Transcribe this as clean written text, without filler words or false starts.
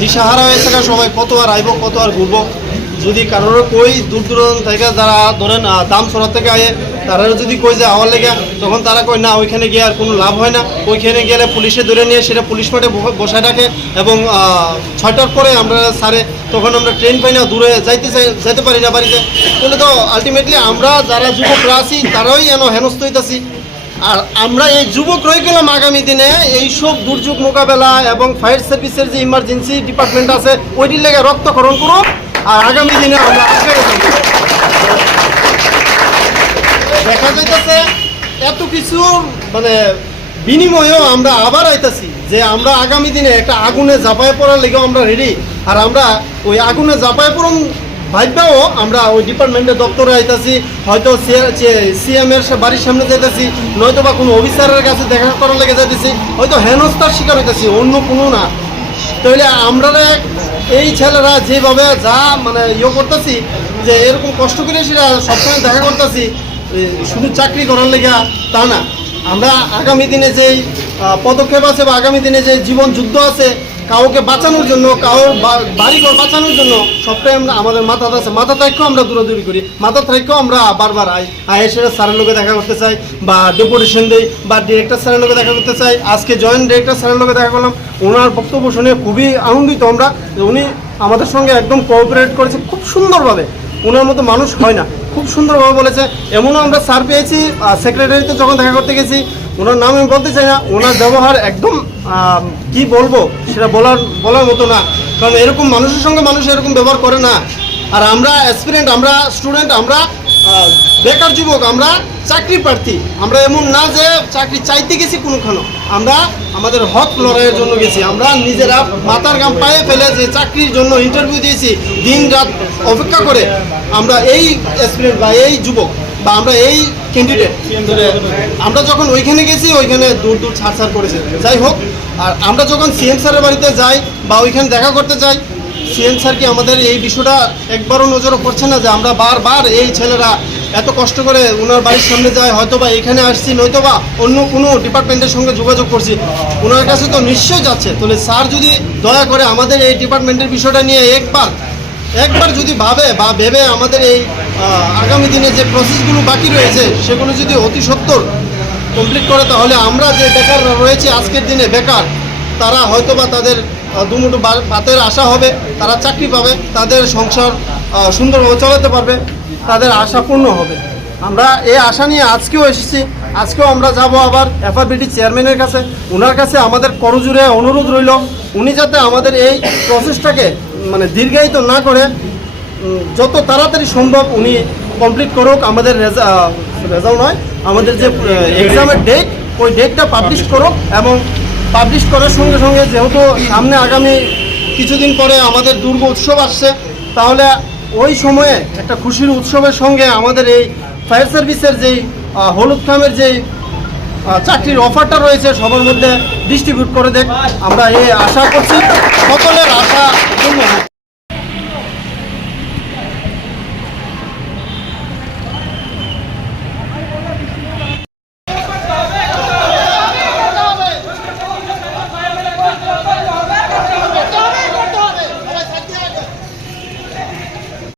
দিশাহারা হয়ে থাকা সবাই কত আর আইব, কত আর ঘুরবো। যদি কারোর কই দূর দূরান্ত থেকে যারা ধরেন দাম সরা থেকে আয়ে তারা যদি কই যে আওয়ার লেগে, তখন তারা কয় না ওইখানে গিয়ে আর কোনো লাভ হয় না। ওইখানে গেলে পুলিশে ধরে নিয়ে সেটা পুলিশ মাঠে বসায় রাখে এবং 6টার পরে আমরা সারে, তখন আমরা ট্রেন পাই না, দূরে যাইতে পারি না বাড়িতে। তাহলে তো আলটিমেটলি আমরা যারা যুবকরা আছি তারাই হেনস্থ হইতেছি। আর আমরা এই যুবক রয়ে গেলাম আগামী দিনে এইসব দুর্যোগ মোকাবেলা এবং ফায়ার সার্ভিসের যে ইমার্জেন্সি ডিপার্টমেন্ট আছে ওইটির লেগে রক্তক্ষরণ করো। আর আগামী দিনে আমরা দেখা যাইতেছে এত কিছু বিনিময়েও আমরা আবার আইতাছি যে আমরা আগামী দিনে একটা আগুনে ঝাঁপায় পড়ার লেগেও আমরা রেডি। আর আমরা ওই আগুনে ঝাঁপায় পড়ুন ভাইবাও আমরা ওই ডিপার্টমেন্টের দপ্তরে আইতাছি, হয়তো সিএম এর বাড়ির সামনে যাইতেছি, নয়তো বা কোনো অফিসারের কাছে দেখা করার লেগে যাইতেছি, হয়তো হেনস্থার শিকার হইতেছি, অন্য কোনো না। তাহলে আমরা এই ছেলেরা যেভাবে যা করতেছি যে এরকম কষ্ট করে সেটা সবসময় দেখা করতেছি শুধু চাকরি করার লেগে তা না। আমরা আগামী দিনে যেই পদক্ষেপ আছে বা আগামী দিনে যে জীবন যুদ্ধ আছে কাউকে বাঁচানোর জন্য, কারোর বাড়িঘর বাঁচানোর জন্য সবটাই আমরা আমাদের মাথাতে আছে। মাথা থাকেও আমরা দূরাদূরি করি, মাথা থাকেও আমরা বারবার সেটা স্যারের লোকে দেখা করতে চাই বা ডেপুটেশন দিই বা ডিরেক্টর স্যারের লোকে দেখা করতে চাই। আজকে জয়েন্ট ডিরেক্টর স্যারের লোকে দেখা করলাম, ওনার বক্তব্য শুনে খুবই আনন্দিত আমরা। উনি আমাদের সঙ্গে একদম কোঅপারেট করেছে খুব সুন্দরভাবে, ওনার মতো মানুষ হয় না, খুব সুন্দরভাবে বলেছে। এমনও আমরা স্যার পেয়েছি সেক্রেটারিতে যখন দেখা করতে গেছি, ওনার নাম আমি বলতে চাই না, ওনার ব্যবহার একদম কি বলবো সেটা বলার মতো না। কারণ এরকম মানুষের সঙ্গে মানুষ এরকম ব্যবহার করে না। আর আমরা অ্যাসপিরেন্ট, আমরা স্টুডেন্ট, আমরা বেকার যুবক, আমরা চাকরি প্রার্থী। আমরা এমন না যে চাকরি চাইতে গেছি কোনোখানে, আমরা আমাদের হক লড়াইয়ের জন্য গেছি। আমরা নিজেরা মাথার ঘাম পায়ে ফেলে যে চাকরির জন্য ইন্টারভিউ দিয়েছি, দিন রাত অপেক্ষা করে আমরা এই অ্যাসপিরেন্ট বা এই যুবক বা আমরা এই ক্যান্ডিডেট, আমরা যখন ওইখানে গেছি ওইখানে দূর দূর ছাড় করেছে। যাই হোক, আর আমরা যখন সিএম স্যারের বাড়িতে যাই বা ওইখানে দেখা করতে যাই, সিএম স্যার কি আমাদের এই বিষয়টা একবারও নজরও পড়ছে না যে আমরা বারবার এই ছেলেরা এত কষ্ট করে ওনার বাড়ির সামনে যায়, হয়তো বা এখানে আসছি, নয়তো বা অন্য কোনো ডিপার্টমেন্টের সঙ্গে যোগাযোগ করছি, ওনার কাছে তো নিশ্চয়ই যাচ্ছে। তাহলে স্যার যদি দয়া করে আমাদের এই ডিপার্টমেন্টের বিষয়টা নিয়ে একবার যদি ভেবে আমাদের এই আগামী দিনে যে প্রসেসগুলো বাকি রয়েছে সেগুলো যদি অতি সত্বর কমপ্লিট করে, তাহলে আমরা যে বেকার রয়েছে আজকের দিনে বেকার, তারা হয়তো বা তাদের দুমুঠো ভাতের আশা হবে, তারা চাকরি পাবে, তাদের সংসার সুন্দরভাবে চালাতে পারবে, তাদের আশা পূর্ণ হবে। আমরা এই আশা নিয়ে আজকেও এসেছি। আজকেও আমরা যাব আবার এফআরবিডি চেয়ারম্যানের কাছে, ওনার কাছে আমাদের করজোড়ে অনুরোধ রইল উনি যাতে আমাদের এই প্রসেসটাকে দীর্ঘায়িত না করে যত তাড়াতাড়ি সম্ভব উনি কমপ্লিট করুক। আমাদের রেজাল্ট নয়, আমাদের যে এক্সামের ডেট, ওই ডেটটা পাবলিশ করুক। এবং পাবলিশ করার সঙ্গে সঙ্গে যেহেতু সামনে আগামী কিছুদিন পরে আমাদের দুর্গা উৎসব আসছে, তাহলে ওই সময়ে একটা খুশির উৎসবের সঙ্গে আমাদের এই ফায়ার সার্ভিসের যেই হলুদ খামের যেই চাকরির অফারটা রয়েছে সবার মধ্যে ডিস্ট্রিবিউট করে দেখ, আমরা এই আশা করছি। সকলের আশা পূর্ণ হোক।